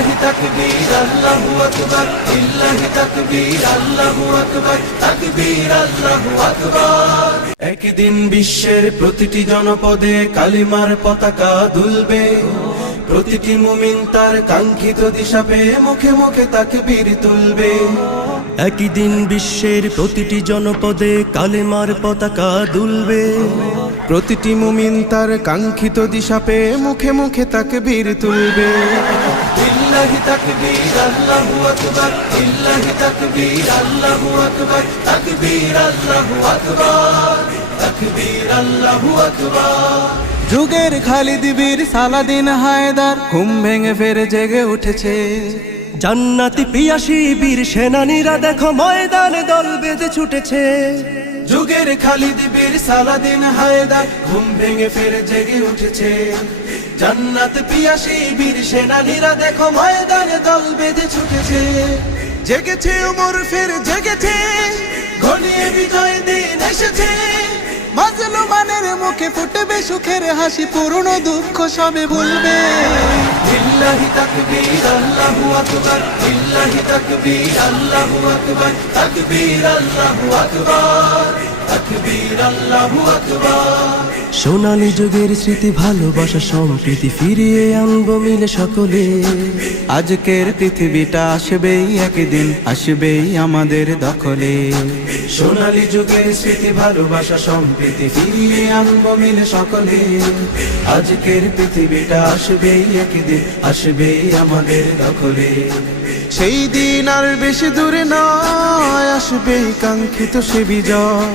লিল্লাহি তাকবীর আল্লাহু আকবার, লিল্লাহি তাকবীর আল্লাহু আকবার, তাকবীর আল্লাহু আকবার। একদিন বিশ্বের প্রতিটি জনপদে কালিমার পতাকা দুলবে, প্রতিটি মুমিন তার কাঙ্ক্ষিত দিশা পেয়ে মুখে মুখে তাকবীর তুলবে। একদিন বিশ্বের প্রতিটি জনপদে কালেমার পতাকা দুলবে, প্রতিটি মুমিন তার কাঙ্ক্ষিত দিশা পেয়ে মুখে মুখে তাকবীর তুলবে। লিল্লাহি তাকবীর আল্লাহু আকবার, লিল্লাহি তাকবীর আল্লাহু আকবার, তাকবীর আল্লাহু আকবার, তাকবীর আল্লাহু আকবার। যুগের খালিদ বীর সালাদিন হায়দার ঘুম ভেঙে ফেরে জেগে উঠেছে। জান্নাতি পিয়াসী বীর সেনানীরা দেখো ময়দানে দল বেঁধে ছুটেছে। যুগের খালিদ বীর সালাদিন হায়দার ঘুম ভেঙে ফেরে জেগে উঠেছে। জান্নাত পিয়াসী বীর সেনানীরা দেখো ময়দানে দল বেঁধে ছুটেছে। জেগেছে ওমর ফের জেগেছে, ঘনিয়ে বিজয় দিন এসেছে। মাজলুমানের মুখে ফুটবে সুখের হাসি, পুরনো দুঃখ সবে ভুলবে। লিল্লাহি তাকবীর আল্লাহু আকবার, লিল্লাহি তাকবীর আল্লাহু আকবার, তাকবীর আল্লাহু আকবার, তাকবীর আল্লাহু আকবার। সোনালী যুগের স্মৃতি ভালোবাসা সম্প্রীতি ফিরিয়ে আনবো মিলে সকলে। আজকের পৃথিবীটা আসবেই একদিন, আসবেই আমাদের দখলে। সোনালী যুগের স্মৃতি ভালোবাসা সম্প্রীতি ফিরিয়ে আনবো মিলে সকলে। আজকের পৃথিবীটা আসবেই একদিন, আসবেই আমাদের দখলে। সেই দিন আর বেশি দূরে নয়, আসবেই কাঙ্ক্ষিত সে বিজয়।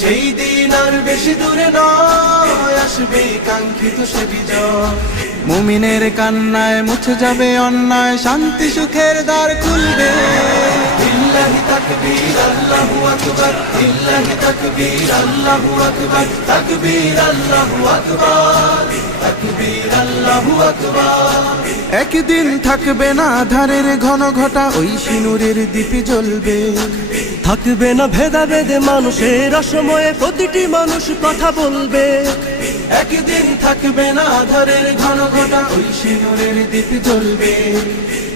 সেই দিন আর বেশি দূরে নয়, আসবে কাঙ্ক্ষিত সে বিজয়। মুমিনের কান্নায় মুছে যাবে অন্যায়, শান্তি সুখের দ্বার খুলবে। লিল্লাহি তাকবীর আল্লাহু আকবার, লিল্লাহি তাকবীর আল্লাহু আকবার, তাকবীর আল্লাহু আকবার, তাকবীর আল্লাহু আকবার। একদিন থাকবে না আধারের ঘন ঘটা, ওই সিনুরের দীপে জ্বলবে। থাকবে না ভেদাভেদে মানুষের অসময়ে প্রতিটি মানুষ কথা বলবে। একদিন থাকবে না আধারের ঘন ঘটা, ওই সিনুরের দীপ জ্বলবে।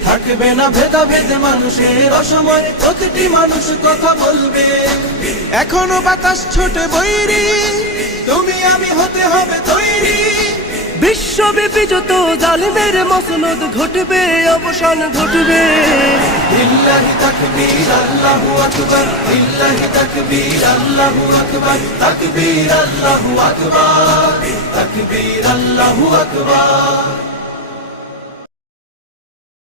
থাকবে না ভেদাভেদ মানুষের অসময়, প্রতিটি মানুষ কথা বলবে। এখনো বাতাস ছোটে বৈরী, তুমি আমি হতে হবে তৈরি। বিশ্বব্যাপী যত জালিমের মসনদ ঘটবে, অবসান ঘটবে। লিল্লাহি তাকবীর আল্লাহু আকবার, লিল্লাহি তাকবীর আল্লাহু আকবার, তাকবীর আল্লাহু আকবার, তাকবীর আল্লাহু আকবার।